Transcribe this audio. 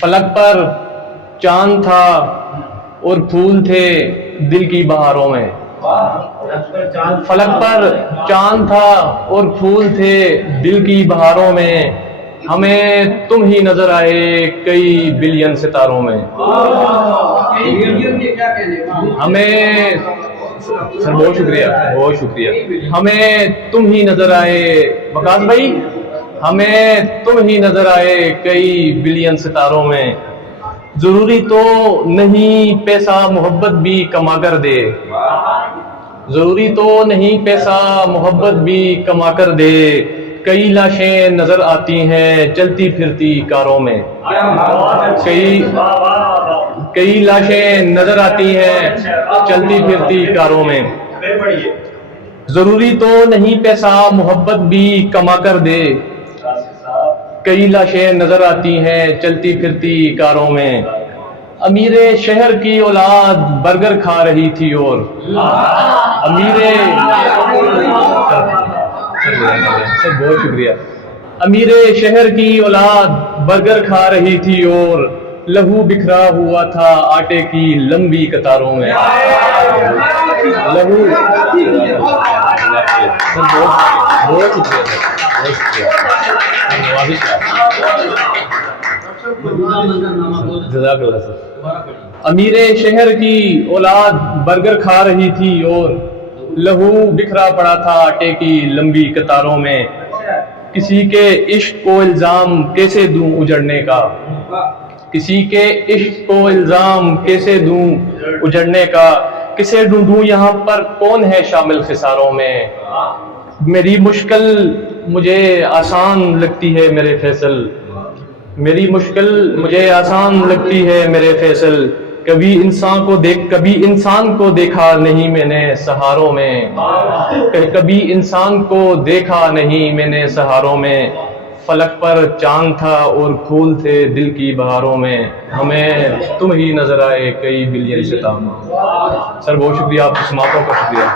فلک پر چاند تھا اور پھول تھے دل کی بہاروں میں. فلک پر چاند تھا اور پھول تھے دل کی بہاروں میں. ہمیں تم ہی نظر آئے کئی بلین ستاروں میں. ہمیں سر بہت شکریہ بہت شکریہ. ہمیں تم ہی نظر آئے وقاص بھائی، ہمیں تم ہی نظر آئے کئی بلین ستاروں میں. ضروری تو نہیں پیسہ محبت بھی کما کر دے. ضروری تو نہیں پیسہ محبت بھی کما کر دے. کئی لاشیں نظر آتی ہیں چلتی پھرتی کاروں میں. کئی لاشیں نظر آتی ہیں چلتی پھرتی کاروں میں. ضروری تو نہیں پیسہ محبت بھی کما کر دے. کئی لاشیں نظر آتی ہیں چلتی پھرتی کاروں میں. امیر شہر کی اولاد برگر کھا رہی تھی اور بہت شکریہ. امیر شہر کی اولاد برگر کھا رہی تھی اور لہو بکھرا ہوا تھا آٹے کی لمبی قطاروں میں. لہو بہت شکریہ. جزاک اللہ سر. امیر شہر کی اولاد برگر کھا رہی تھی اور لہو بکھرا پڑا تھا آٹے کی لمبی قطاروں میں. کسی کے عشق کو الزام کیسے دوں اجڑنے کا. کسی کے عشق کو الزام کیسے دوں اجڑنے کا. کسے ڈھونڈوں یہاں پر کون ہے شامل خساروں میں. میری مشکل مجھے آسان لگتی ہے میرے فیصل. میری مشکل مجھے آسان لگتی ہے میرے فیصل. کبھی انسان کو دیکھا نہیں میں نے سہاروں میں. کبھی انسان کو دیکھا نہیں میں نے سہاروں میں. فلک پر چاند تھا اور پھول تھے دل کی بہاروں میں. ہمیں تم ہی نظر آئے کئی بلین ستاروں. سر بہت شکریہ، آپ کی سماعتوں کا شکریہ.